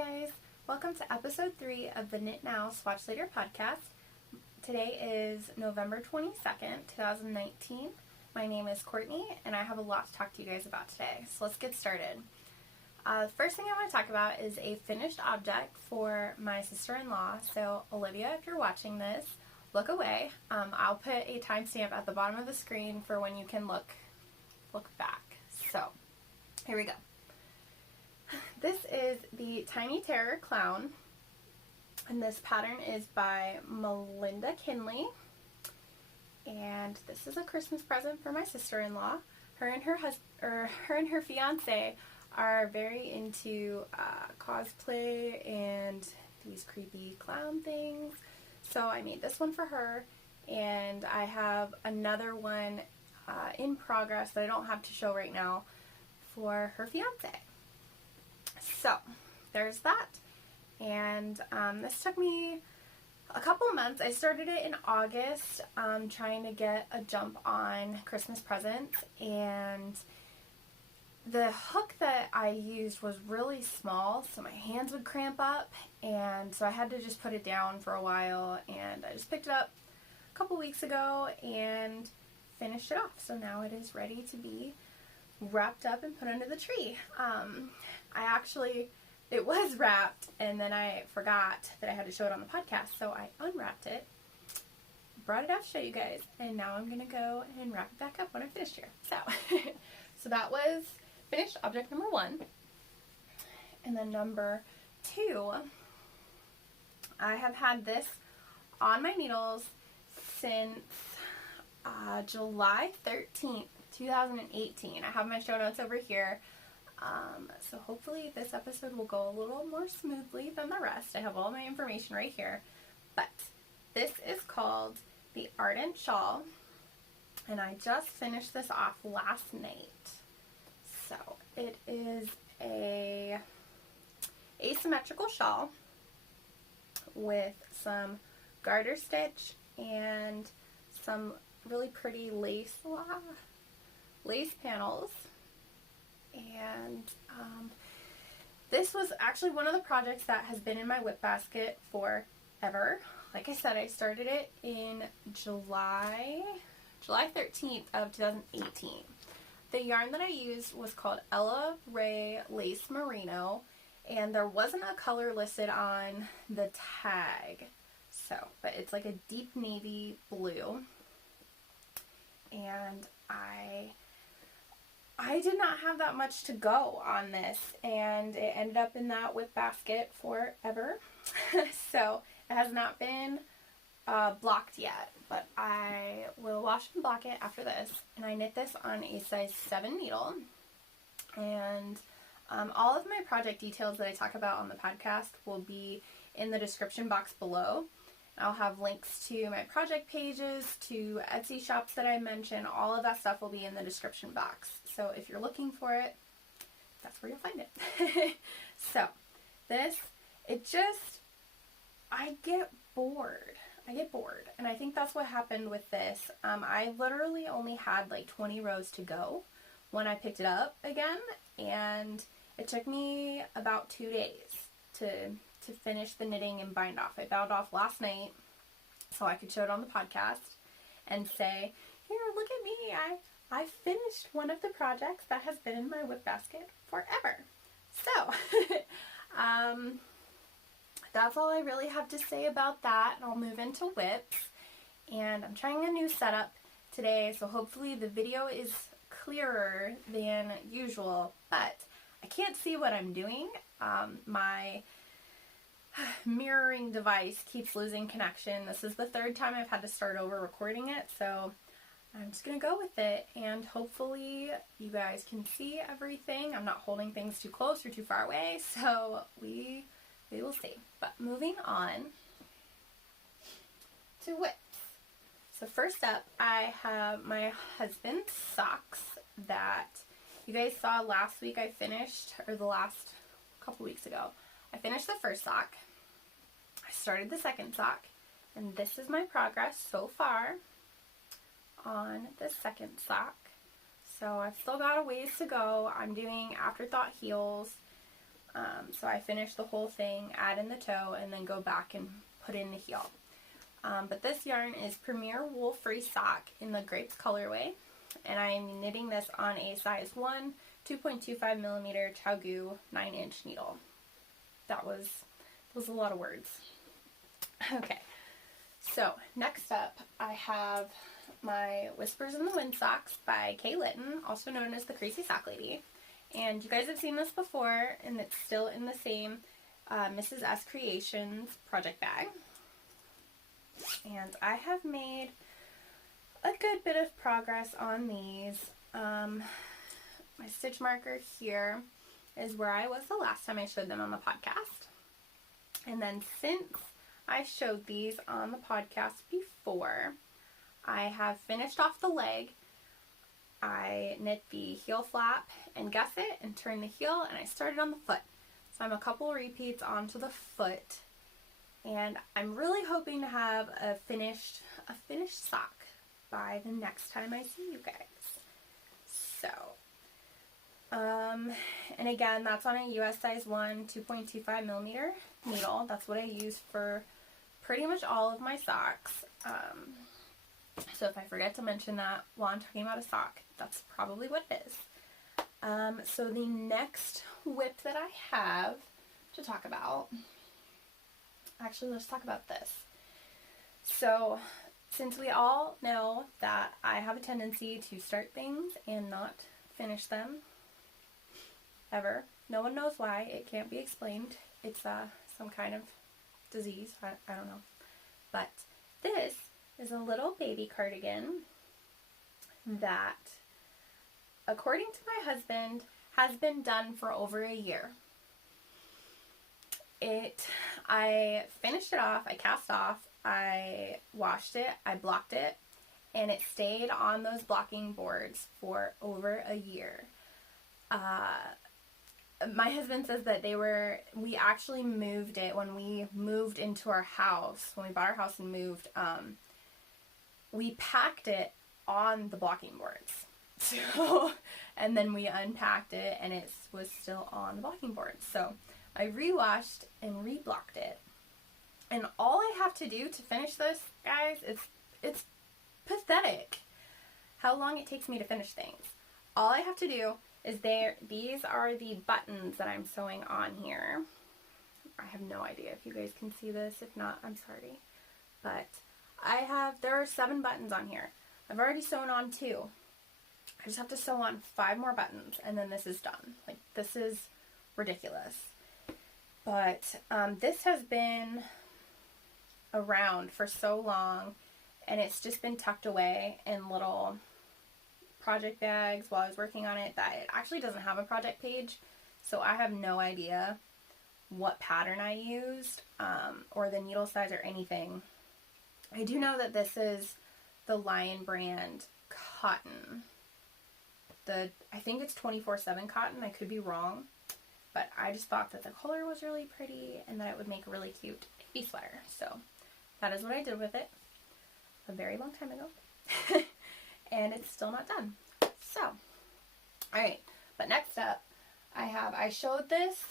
guys, welcome to episode 3 of the Knit Now Swatch Later podcast. Today is November 22nd, 2019. My name is Courtney and I have a lot to talk to you guys about today, so let's get started. The first thing I want to talk about is a finished object for my sister-in-law. So Olivia, if you're watching this, look away. I'll put a timestamp at the bottom of the screen for when you can look back. So here we go. This is the Tiny Terror Clown, and this pattern is by Melinda Kindley, and this is a Christmas present for my sister-in-law. Her and her fiance are very into cosplay and these creepy clown things, so I made this one for her, and I have another one in progress that I don't have to show right now for her fiance. So there's that, and this took me a couple of months. I started it in August, trying to get a jump on Christmas presents, and the hook that I used was really small, so my hands would cramp up, and so I had to just put it down for a while, and I just picked it up a couple weeks ago and finished it off. So now it is ready to be wrapped up and put under the tree. It was wrapped, and then I forgot that I had to show it on the podcast, so I unwrapped it, brought it out to show you guys, and now I'm going to go and wrap it back up when I'm finished here. So that was finished object number 1. And then number 2, I have had this on my needles since July 13th, 2018. I have my show notes over here. So hopefully this episode will go a little more smoothly than the rest. I have all my information right here. But this is called the Ardent Shawl, and I just finished this off last night. So it is a asymmetrical shawl with some garter stitch and some really pretty lace panels. And this was actually one of the projects that has been in my WIP basket forever. Like I said, I started it in July 13th of 2018. The yarn that I used was called Ella Ray Lace Merino, and there wasn't a color listed on the tag. But it's like a deep navy blue, and I did not have that much to go on this, and it ended up in that WIP basket forever. So it has not been blocked yet, but I will wash and block it after this. And I knit this on a size 7 needle, and all of my project details that I talk about on the podcast will be in the description box below. I'll have links to my project pages, to Etsy shops that I mentioned. All of that stuff will be in the description box. So if you're looking for it, that's where you'll find it. So I get bored. And I think that's what happened with this. I literally only had like 20 rows to go when I picked it up again. And it took me about 2 days to finish the knitting and bind off. I bound off last night so I could show it on the podcast and say, here, look at me. I finished one of the projects that has been in my WIP basket forever. So, that's all I really have to say about that. I'll move into WIPs. And I'm trying a new setup today, so hopefully the video is clearer than usual. But I can't see what I'm doing. My mirroring device keeps losing connection. This is the 3rd time I've had to start over recording it, so I'm just gonna go with it, and hopefully you guys can see everything. I'm not holding things too close or too far away, so we will see. But moving on to WIPs. So first up, I have my husband's socks that you guys saw last week. I finished, or the last couple weeks ago, I finished the first sock. I started the second sock, and this is my progress so far on the second sock. So I've still got a ways to go. I'm doing afterthought heels. So I finish the whole thing, add in the toe, and then go back and put in the heel. But this yarn is Premier Wool Free Sock in the Grapes colorway, and I'm knitting this on a size 1, 2.25 millimeter Chao 9-inch needle. That was a lot of words. Okay, so next up I have my Whispers in the Wind socks by Kay Litton, also known as the Crazy Sock Lady. And you guys have seen this before, and it's still in the same Mrs. S Creations project bag. And I have made a good bit of progress on these. My stitch marker here is where I was the last time I showed them on the podcast. And then since I showed these on the podcast before, I have finished off the leg. I knit the heel flap and gusset and turn the heel, and I started on the foot. So I'm a couple repeats onto the foot, and I'm really hoping to have a finished sock by the next time I see you guys. So, and again, that's on a US size 1, 2.25 millimeter needle. That's what I use for pretty much all of my socks. So if I forget to mention that while I'm talking about a sock, that's probably what it is. So the next WIP that I have to talk about, actually let's talk about this. So since we all know that I have a tendency to start things and not finish them, ever. No one knows why. It can't be explained. It's some kind of disease. I don't know. But this is a little baby cardigan that, according to my husband, has been done for over a year. I finished it off, I cast off, I washed it, I blocked it, and it stayed on those blocking boards for over a year. My husband says that we actually moved it when we moved into our house, when we bought our house and moved, we packed it on the blocking boards. So, and then we unpacked it and it was still on the blocking boards. So I rewashed and reblocked it. And all I have to do to finish this, guys, it's pathetic how long it takes me to finish things. All I have to do is these are the buttons that I'm sewing on here. I have no idea if you guys can see this. If not, I'm sorry. But there are 7 buttons on here. I've already sewn on 2. I just have to sew on 5 more buttons and then this is done. Like, this is ridiculous. But this has been around for so long, and it's just been tucked away in little project bags while I was working on it that it actually doesn't have a project page, so I have no idea what pattern I used or the needle size or anything. I do know that this is the Lion brand cotton. I think it's 24/7 cotton. I could be wrong, but I just thought that the color was really pretty and that it would make a really cute baby sweater. So that is what I did with it a very long time ago. And it's still not done. So, alright, but next up, I showed this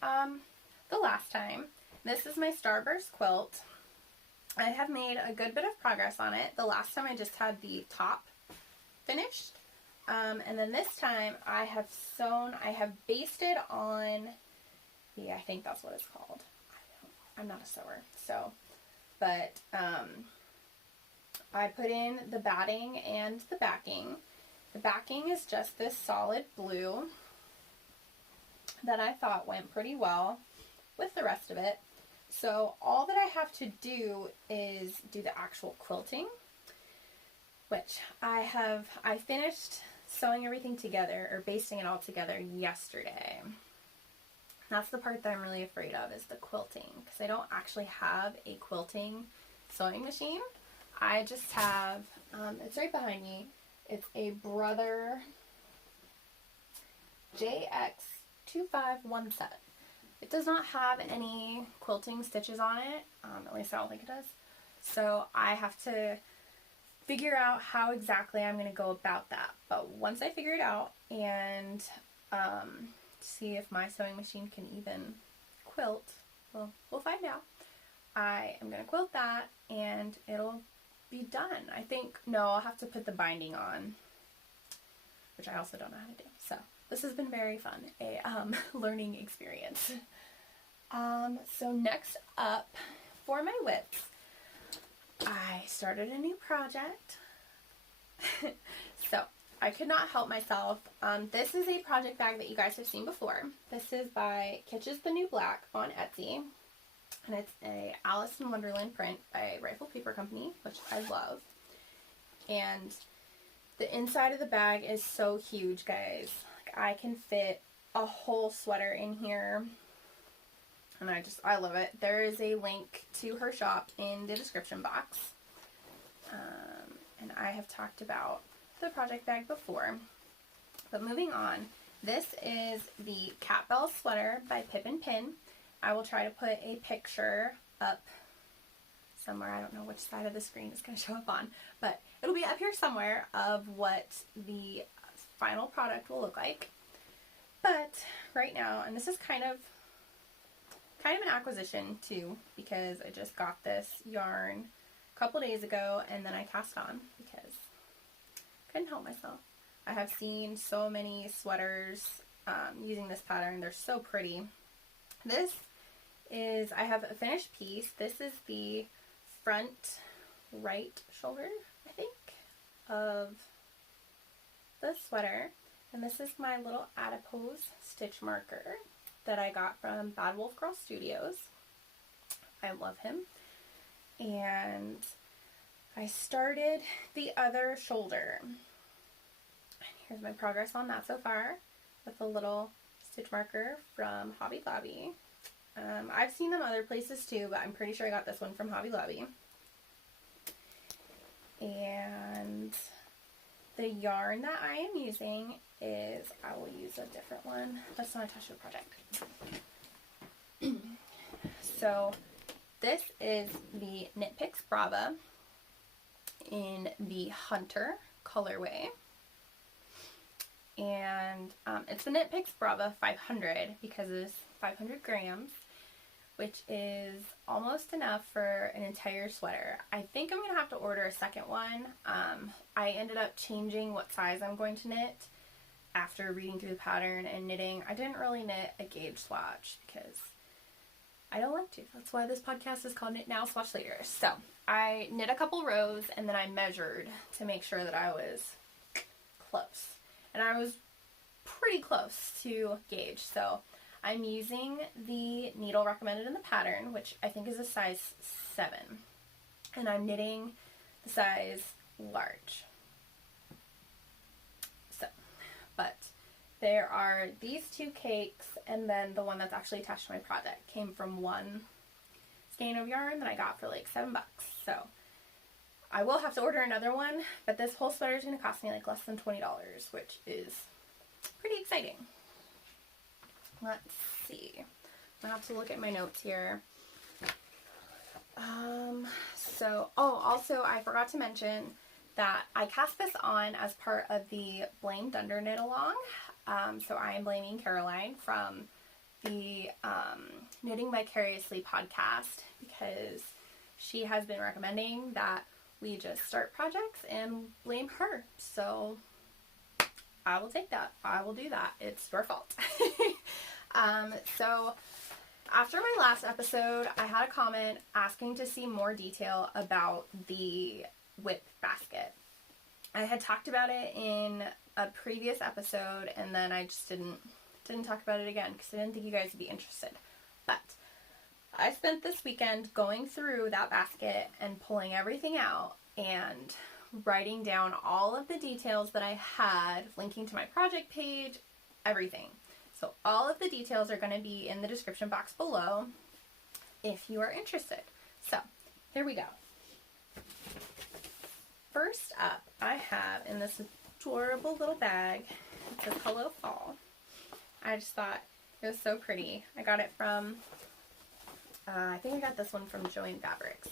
the last time. This is my Starburst Quilt. I have made a good bit of progress on it. The last time I just had the top finished. And then this time I have basted on I think that's what it's called. I'm not a sewer. So, but, I put in the batting and the backing. The backing is just this solid blue that I thought went pretty well with the rest of it. So all that I have to do is do the actual quilting, which I finished sewing everything together, or basting it all together yesterday. That's the part that I'm really afraid of, is the quilting, because I don't actually have a quilting sewing machine. I just have, it's right behind me, it's a Brother JX2517. It does not have any quilting stitches on it, at least I don't think it does. So I have to figure out how exactly I'm going to go about that. But once I figure it out and to see if my sewing machine can even quilt. Well, we'll find out. I am going to quilt that and it'll be done. I think, no, I'll have to put the binding on, which I also don't know how to do. So this has been very fun, a learning experience. So next up for my WIPs, I started a new project. So I could not help myself. This is a project bag that you guys have seen before. This is by Kitsch's The New Black on Etsy. And it's a Alice in Wonderland print by Rifle Paper Company, which I love. And the inside of the bag is so huge, guys. Like, I can fit a whole sweater in here. And I love it. There is a link to her shop in the description box. And I have talked about the project bag before. But moving on, this is the Catbells Sweater by Pip Pin. I will try to put a picture up somewhere. I don't know which side of the screen it's going to show up on, but it'll be up here somewhere of what the final product will look like. But right now, and this is kind of an acquisition too, because I just got this yarn a couple days ago and then I cast on because I couldn't help myself. I have seen so many sweaters using this pattern. They're so pretty. This is, I have a finished piece. This is the front right shoulder, I think, of the sweater. And this is my little adipose stitch marker that I got from Bad Wolf Girl Studios. I love him. And I started the other shoulder. And here's my progress on that so far with a little stitch marker from Hobby Lobby. I've seen them other places too, but I'm pretty sure I got this one from Hobby Lobby. And the yarn that I am using is, I will use a different one. That's not attached to the project. So this is the Knit Picks Brava in the Hunter colorway. And it's the Knit Picks Brava 500 because it's 500 grams, which is almost enough for an entire sweater. I think I'm going to have to order a second one. I ended up changing what size I'm going to knit after reading through the pattern and knitting. I didn't really knit a gauge swatch because I don't like to. That's why this podcast is called Knit Now, Swatch Later. So I knit a couple rows and then I measured to make sure that I was close. And I was pretty close to gauge. So I'm using the needle recommended in the pattern, which I think is a size 7. And I'm knitting the size large. So, but there are these 2 cakes, and then the one that's actually attached to my project came from one skein of yarn that I got for like $7. So I will have to order another one, but this whole sweater is going to cost me like less than $20, which is pretty exciting. Let's see. I have to look at my notes here. Also I forgot to mention that I cast this on as part of the Blame Dunder Knit Along. So I am blaming Caroline from the Knitting Vicariously podcast because she has been recommending that we just start projects and blame her. So I will take that. I will do that. It's your fault. So after my last episode, I had a comment asking to see more detail about the WIP basket. I had talked about it in a previous episode, and then I just didn't talk about it again because I didn't think you guys would be interested. But I spent this weekend going through that basket and pulling everything out and writing down all of the details that I had, linking to my project page, everything. So all of the details are going to be in the description box below if you are interested. So here we go. First up, I have in this adorable little bag, it says Hello Fall. I just thought it was so pretty. I got it from, I think I got this one from Joanne Fabrics.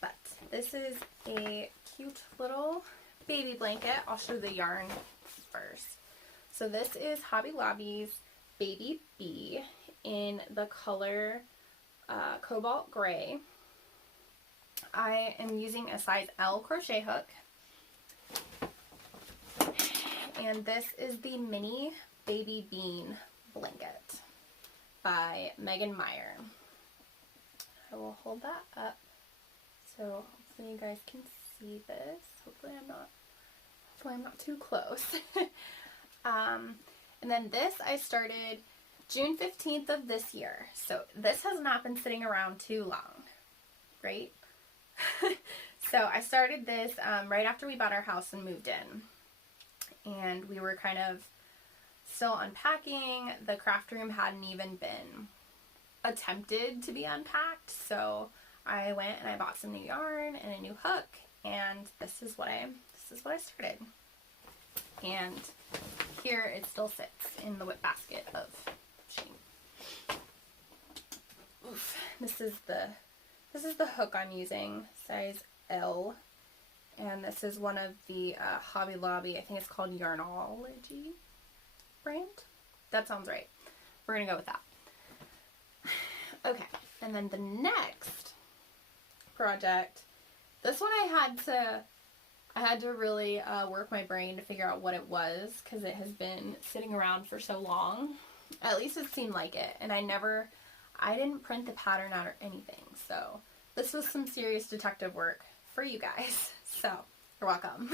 But this is a cute little baby blanket. I'll show the yarn first. So this is Hobby Lobby's Baby B in the color Cobalt Gray. I am using a size L crochet hook. And this is the Mini Baby Bean Blanket by Meyer. I will hold that up so hopefully you guys can see this. Hopefully I'm not too close. And then this I started June 15th of this year. So this has not been sitting around too long, right? So I started this right after we bought our house and moved in. And we were kind of still unpacking. The craft room hadn't even been attempted to be unpacked. So I went and I bought some new yarn and a new hook, and this is what I started. And here it still sits in the WIP basket of shame. Oof. This is the hook I'm using, size L. And this is one of the Hobby Lobby, I think it's called Yarnology brand. That sounds right. We're going to go with that. Okay, and then the next project, this one I had to really work my brain to figure out what it was, because it has been sitting around for so long. At least it seemed like it. And I didn't print the pattern out or anything. So this was some serious detective work for you guys. So, you're welcome.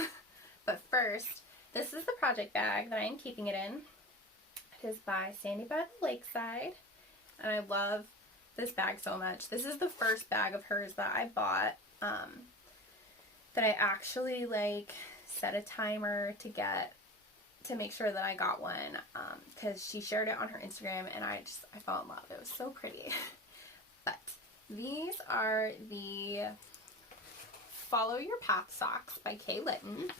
But first, this is the project bag that I am keeping it in. It is by Sandy by the Lakeside, and I love this bag so much. This is the first bag of hers that I bought, that I actually, set a timer to make sure that I got one, because she shared it on her Instagram, and I fell in love. It was so pretty. But these are the Follow Your Path socks by Litton.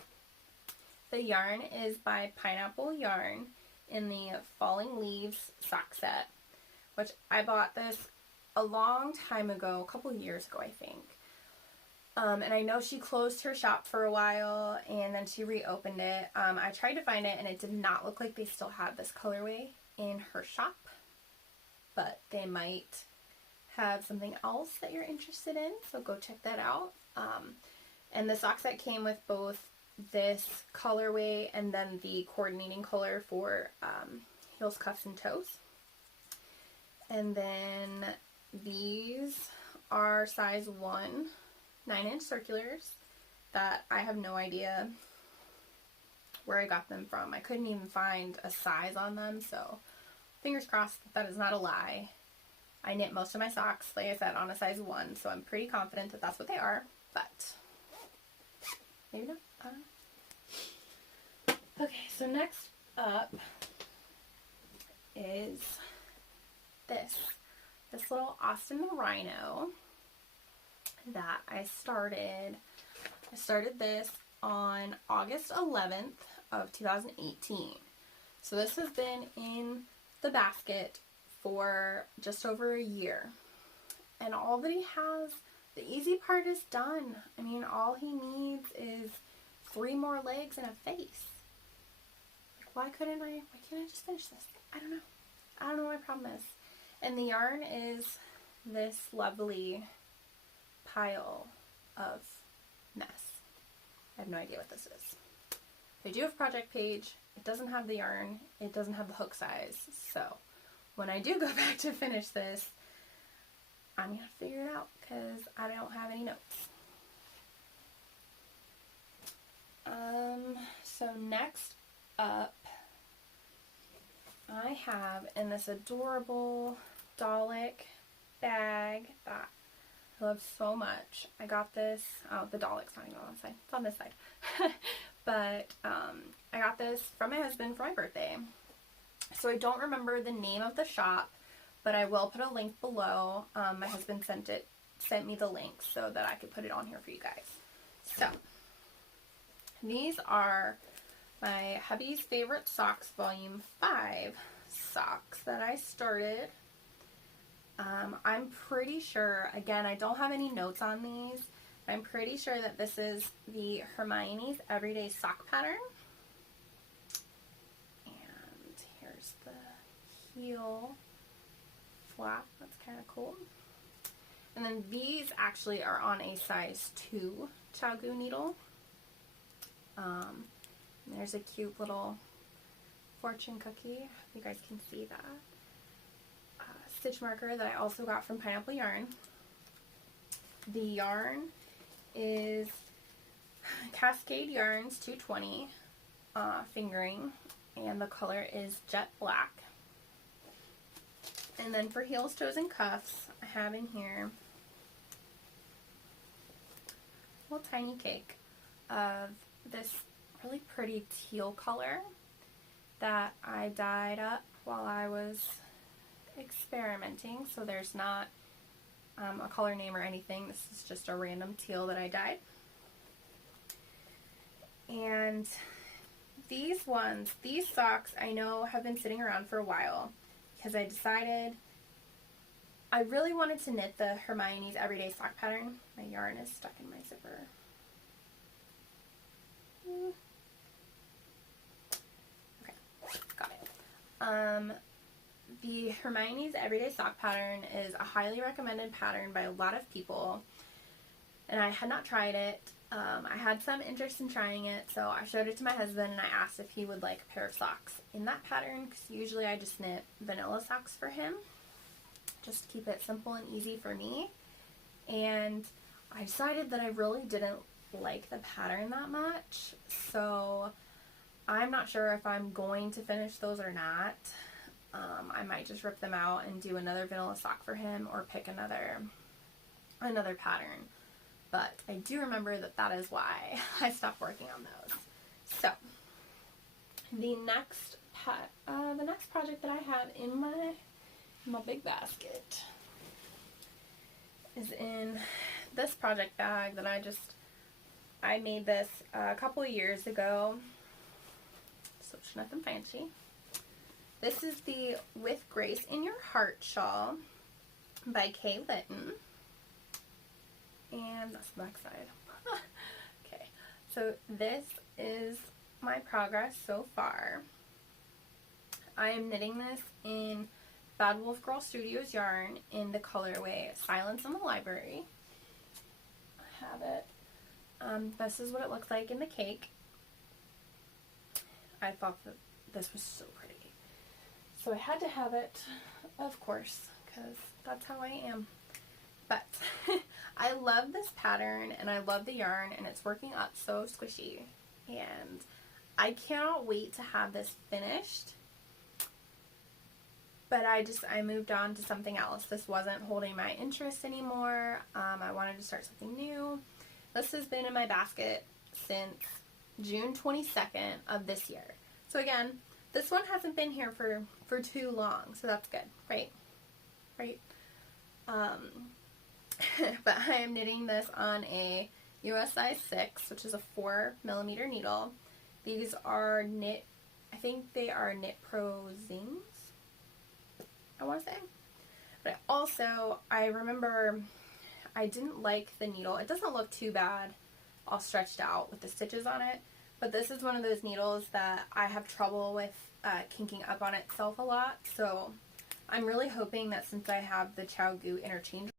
The yarn is by Pineapple Yarn in the Falling Leaves sock set, which I bought this a long time ago, a couple years ago I think. And I know she closed her shop for a while and then she reopened it. I tried to find it and it did not look like they still had this colorway in her shop, but they might have something else that you're interested in, so go check that out. And the sock set came with both this colorway and then the coordinating color for heels, cuffs, and toes. And then these are size 1 9-inch circulars that I have no idea where I got them from. I couldn't even find a size on them, so fingers crossed that is not a lie. I knit most of my socks, like I said, on a size 1, so I'm pretty confident that that's what they are, but maybe not. I don't know. Okay, so next up is this little Austin Merino that I started. I started this on August 11th of 2018. So this has been in the basket for just over a year. And all that he has, the easy part is done. I mean, all he needs is 3 more legs and a face. Why can't I just finish this? I don't know. I don't know what my problem is. And the yarn is this lovely pile of mess. I have no idea what this is. They do have a project page. It doesn't have the yarn. It doesn't have the hook size. So when I do go back to finish this, I'm going to figure it out because I don't have any notes. So next up, I have in this adorable Dalek bag that I love so much. I got this, oh, the Dalek's not even on that side, it's on this side. But I got this from my husband for my birthday. So I don't remember the name of the shop, but I will put a link below. My husband sent me the link so that I could put it on here for you guys. So these are my hubby's favorite socks volume 5 socks that I started. I'm pretty sure, again, I don't have any notes on these, but I'm pretty sure that this is the Hermione's Everyday Sock Pattern. And here's the teal flap. That's kind of cool. And then these actually are on a size 2 ChiaoGoo needle. There's a cute little fortune cookie. You guys can see that. Stitch marker that I also got from Pineapple Yarn. The yarn is Cascade Yarns 220 fingering, and the color is jet black. And then for heels, toes, and cuffs, I have in here a little tiny cake of this really pretty teal color that I dyed up while I was experimenting. So there's not a color name or anything. This is just a random teal that I dyed. And these socks I know have been sitting around for a while because I decided I really wanted to knit the Hermione's Everyday Sock pattern. My yarn is stuck in my zipper. Okay, got it. The Hermione's Everyday Sock pattern is a highly recommended pattern by a lot of people, and I had not tried it. I had some interest in trying it, so I showed it to my husband and I asked if he would like a pair of socks in that pattern, because usually I just knit vanilla socks for him, just to keep it simple and easy for me. And I decided that I really didn't like the pattern that much, so I'm not sure if I'm going to finish those or not. I might just rip them out and do another vanilla sock for him, or pick another pattern. But I do remember that that is why I stopped working on those. So the next project that I have in my big basket is in this project bag that I made this a couple of years ago. So it's nothing fancy. This is the With Grace in Your Heart shawl by Litton. And that's the back side. Okay, so this is my progress so far. I am knitting this in Bad Wolf Girl Studios yarn in the colorway Silence in the Library. I have it. This is what it looks like in the cake. I thought that this was so pretty. So I had to have it, of course, because that's how I am. But I love this pattern and I love the yarn, and it's working up so squishy. And I cannot wait to have this finished. But I moved on to something else. This wasn't holding my interest anymore. I wanted to start something new. This has been in my basket since June 22nd of this year. So again, this one hasn't been here for too long, so that's good, right? Right? But I am knitting this on a US size 6, which is a 4mm needle. These are knit, I think they are Knit Pro Zings, I want to say. But I remember I didn't like the needle. It doesn't look too bad all stretched out with the stitches on it, but this is one of those needles that I have trouble with kinking up on itself a lot. So I'm really hoping that since I have the ChiaoGoo interchange,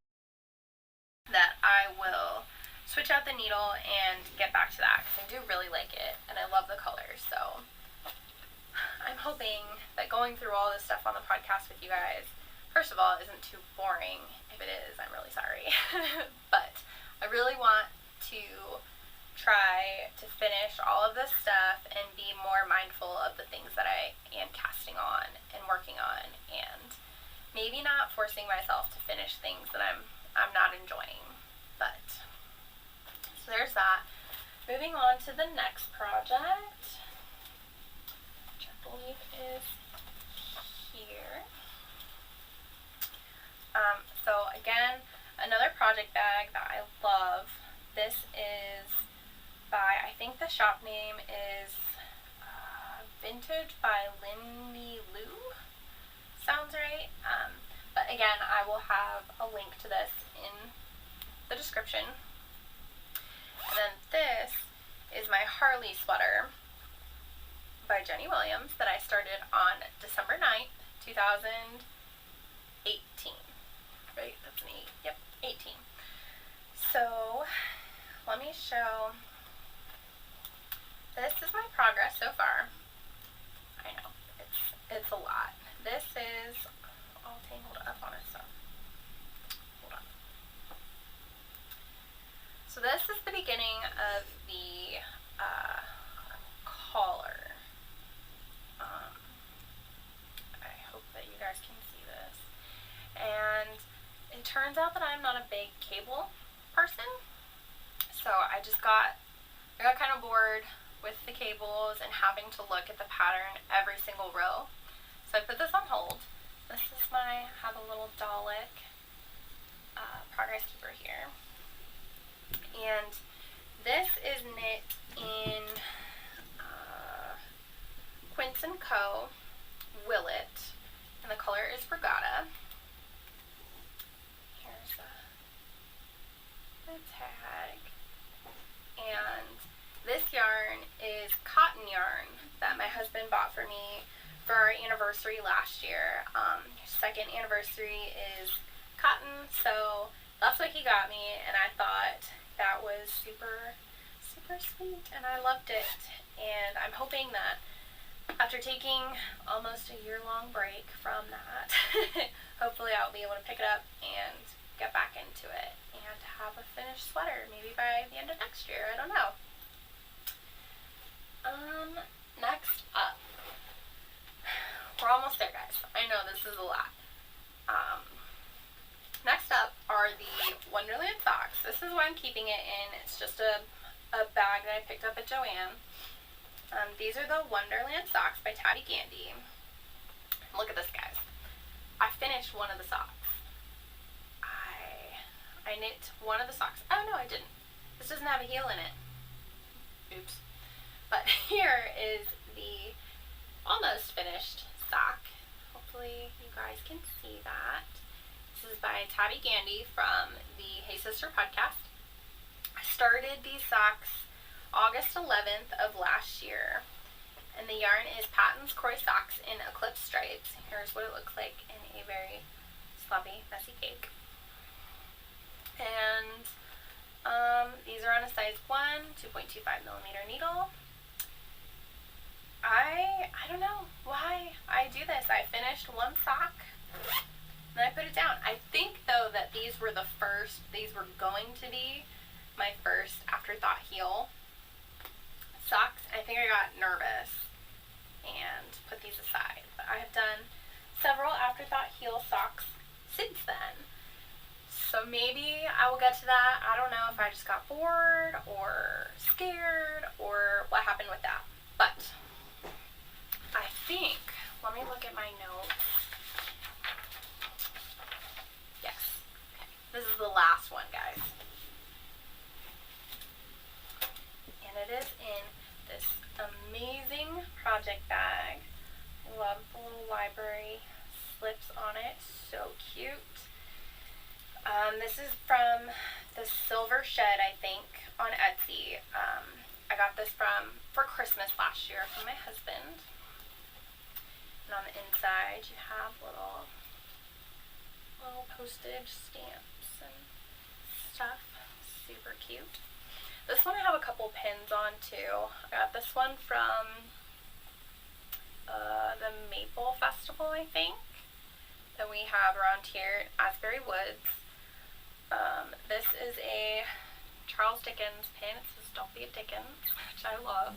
that I will switch out the needle and get back to that, because I do really like it and I love the color. So I'm hoping that going through all this stuff on the podcast with you guys, first of all, isn't too boring. If it is, I'm really sorry. But I really want to try to finish all of this stuff and be more mindful of the things that I am casting on and working on, and maybe not forcing myself to finish things that I'm not enjoying. But so there's that. Moving on to the next project, which I believe is here. So again, another project bag that I love. This is by, I think the shop name is Vintage by Lindy Lou. Sounds right. But again, I will have a link to this in the description. And then this is my Harley sweater by Jenny Williams that I started on December 9th, 2018. Right? That's an 8. Yep, 18. So, let me show. This is my progress so far. I know, it's a lot. This is all tangled up on itself. Hold on. So this is the beginning of the collar. I hope that you guys can see this. And it turns out that I'm not a big cable person, so I got kind of bored with the cables and having to look at the pattern every single row. So I put this on hold. This is when I have a little Dalek progress keeper here. And this is knit in Quince & Co. Willet, and the color is Regatta. Here's the tag. And this yarn is cotton yarn that my husband bought for me for our anniversary last year. Second anniversary is cotton, so that's what he got me, and I thought that was super, super sweet, and I loved it. And I'm hoping that after taking almost a year-long break from that, hopefully I'll be able to pick it up and get back into it and have a finished sweater, maybe by the end of next year. I don't know. Next up, we're almost there, guys. I know this is a lot. Next up are the Wonderland socks. This is what I'm keeping it in. It's just a bag that I picked up at Joann. These are the Wonderland socks by Tabby Gandy. Look at this, guys. I finished one of the socks. I knit one of the socks. Oh no, I didn't. This doesn't have a heel in it. Oops. But here is the almost finished sock. Hopefully you guys can see that. This is by Tabby Gandy from the Hey Sister podcast. I started these socks August 11th of last year, and the yarn is Patton's Croy Socks in Eclipse Stripes. Here's what it looks like in a very sloppy, messy cake. And these are on a size 1, 2.25 millimeter needle. I don't know why I do this. I finished one sock, and then I put it down. I think, though, that these were going to be my first afterthought heel socks. I think I got nervous and put these aside. But I have done several afterthought heel socks since then. So maybe I will get to that. I don't know if I just got bored or scared or what happened with that. But I think, let me look at my notes. Yes. Okay. This is the last one, guys. And it is in this amazing project bag. Love the little library slips on it. So cute. This is from the Silver Shed, I think, on Etsy. I got this for Christmas last year from my husband. And on the inside, you have little postage stamps and stuff. Super cute. This one I have a couple pins on too. I got this one from the Maple Festival, I think, that we have around here at Asbury Woods. This is a Charles Dickens pin. It says "Don't be a Dickens," which I love.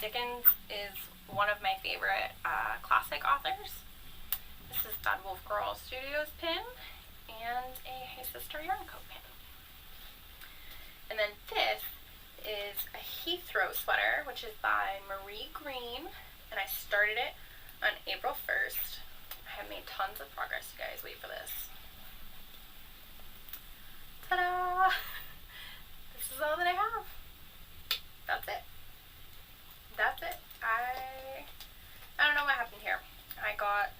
Dickens is one of my favorite classic authors. This is Bad Wolf Girl Studios pin and a Hey Sister Yarn Co. pin. And then this is a Heathrow sweater, which is by Marie Green, and I started it on April 1st. I have made tons of progress, you guys. Wait for this. Ta-da! This is all that I have. That's it. That's it. I don't know what happened here. I got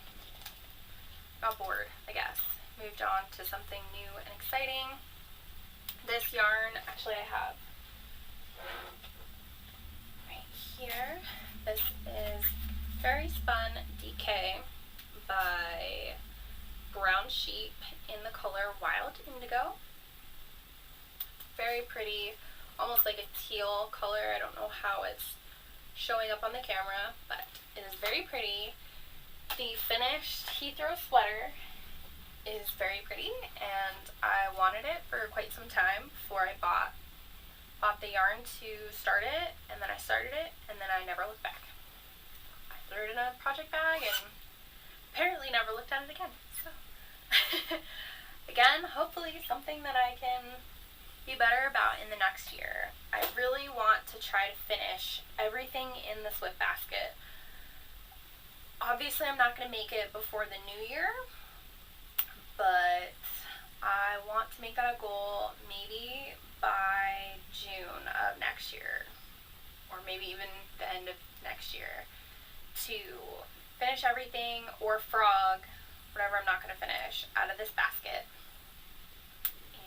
bored, I guess. Moved on to something new and exciting. This yarn, actually I have right here. This is Fairy Spun DK by Brown Sheep in the color Wild Indigo. Very pretty, almost like a teal color. I don't know how it's showing up on the camera, but it is very pretty. The finished Heathrow sweater is very pretty, and I wanted it for quite some time before I bought the yarn to start it, and then I started it, and then I never looked back. I threw it in a project bag and apparently never looked at it again. So again, hopefully something that I can be better about in the next year. I really want to try to finish everything in this WIP basket. Obviously I'm not going to make it before the new year, but I want to make that a goal maybe by June of next year, or maybe even the end of next year, to finish everything, or frog whatever I'm not going to finish out of this basket.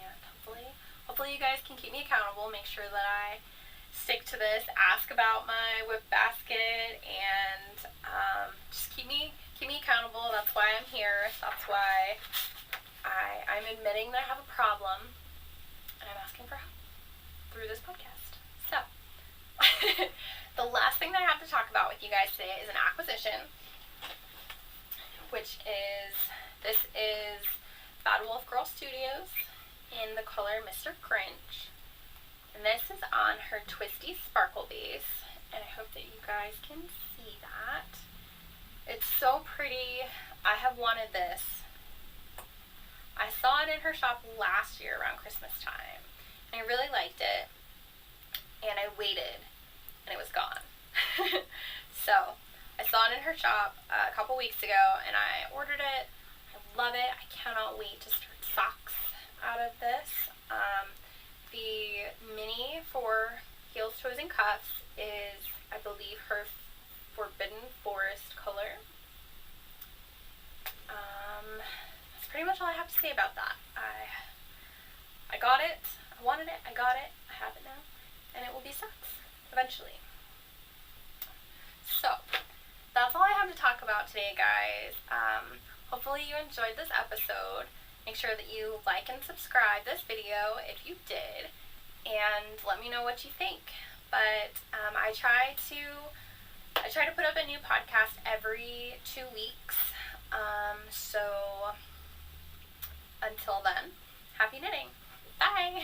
And hopefully you guys can keep me accountable, make sure that I stick to this, ask about my WIP basket, and just keep me accountable. That's why I'm here. That's why I'm admitting that I have a problem, and I'm asking for help through this podcast. So, the last thing that I have to talk about with you guys today is an acquisition, which is, this is Bad Wolf Girl Studios in the color Mr. Grinch. And this is on her Twisty Sparkle base, and I hope that you guys can see that. It's so pretty. I have wanted this. I saw it in her shop last year around Christmas time, and I really liked it, and I waited, and it was gone. So, I saw it in her shop a couple weeks ago, and I ordered it. I love it. I cannot wait to start socks out of this. The mini for heels, toes, and cuffs is, I believe, her Forbidden Forest color. That's pretty much all I have to say about that. I got it. I wanted it. I got it. I have it now. And it will be socks eventually. So, that's all I have to talk about today, guys. Hopefully you enjoyed this episode. Make sure that you like and subscribe this video if you did, and let me know what you think. But I try to put up a new podcast every 2 weeks. So until then, happy knitting. Bye.